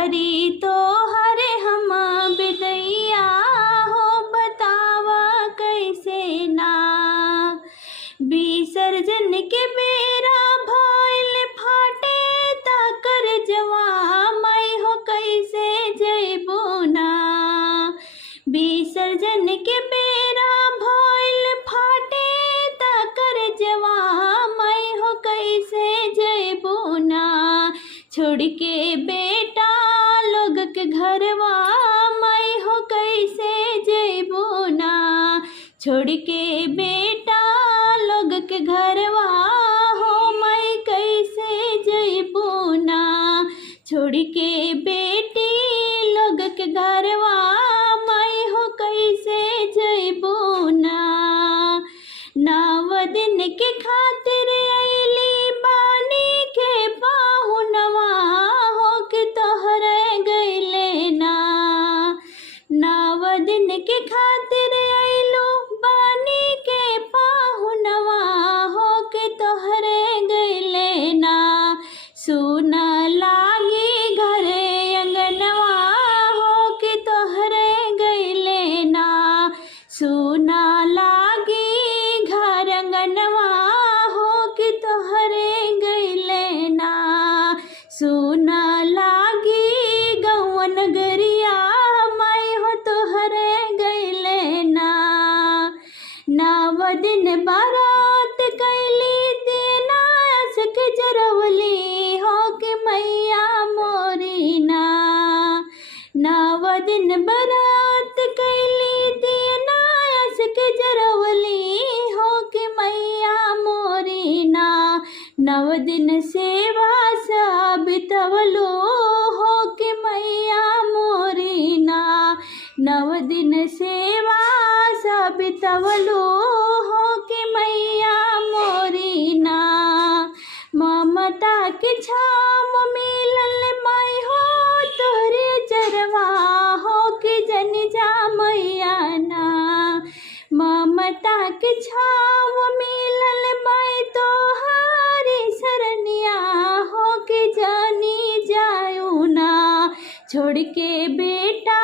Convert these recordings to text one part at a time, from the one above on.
करी तो हरे हम बिदैया हो, बतावा कैसे ना। विसर्जन के बेरा भइल फाटे ताकर जवा, मैं हो कैसे जइबो ना। विसर्जन के बेरा भइल फाटे ताकर जवा, मैं हो कैसे जइबो ना। छोड़ के बेटा लोग के घरवा, मैं हो कैसे जइबो ना। छोड़ के बेटा लोग के घरवा हो, मैं कैसे जइबो ना। छोड़ के बेटी लोग के घरवा, मैं हो कैसे जइबो ना। 9 दिन के खातिर अइली बानी के पाहुनवा हो, के तोहरे गइले ना। 9 दिन के खातिर अइलू बानी के पाहुनवा हो, के तोहरे गइले ना। सुना लागी घरे अंगनवा हो, के तोहरे गइले ना। सुना लागी घर अंगनवा हो, के तोहरे गइले ना। सुना लागी गौआ नगरिया, मैं हो तोहरे गइले ना। 9 दिन बारात कैली देना सख जरवली हो, के मैया मोरी ना। 9 दिन बारात कैली देना सख जरवली हो, के मैया मोरी ना। 9 दिन सेवा बितवलो हो, के मैया मोरी ना। 9 दिन सेवा बितवलो हो, के मैया मोरी ना। ममता के छाम मिलल मैं हो तोहरे चरवा हो, के जन जा मैया ना। ममता के छाव मिलल मैं तोहरी सरनिया हो, के जानी जायूं ना। छोड़ के बेटा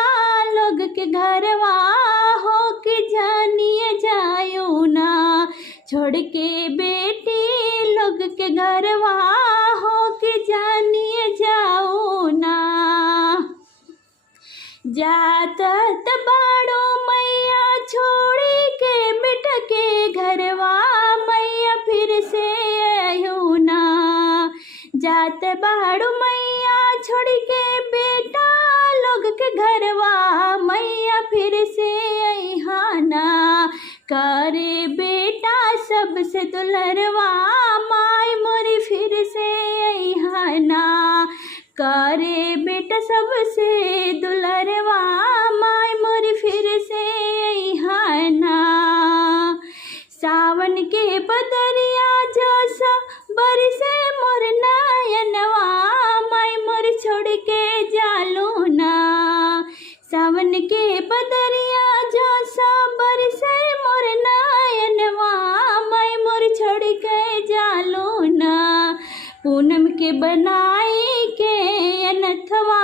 लोग के घरवा हो, के जानिए जायूं ना। छोड़ के बेटी लोग के घरवा हो, के जानिए जाऊं ना। जात बाड़ो मैया छोड़ी के बेटा के घरवा, मैया फिर से आयूं ना। जात बाड़ो मैया छोड़ के बेटा लोग के घरवा, मैया फिर से अइहा ना। करे बेटा सबसे दुलरवा, माय मोरी फिर से अइहा ना। करे बेटा सबसे दुलरवा, माय मोरी फिर से अइहा ना। सावन के बदरिया जैसा बरसे मोर नयनवा, माय मोर छोड़ के जालू ना। सावन के बदरिया जैसा बरसे मोर नयनवा, माय मोर छोड़ के जालू ना। पूनम के बनाई के अनथवा,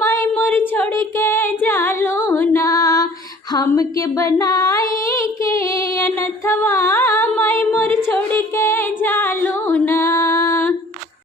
मैं मोर छोड़ के जालू ना। हम के बनाई के अनथवा, मैं मोर छोड़ के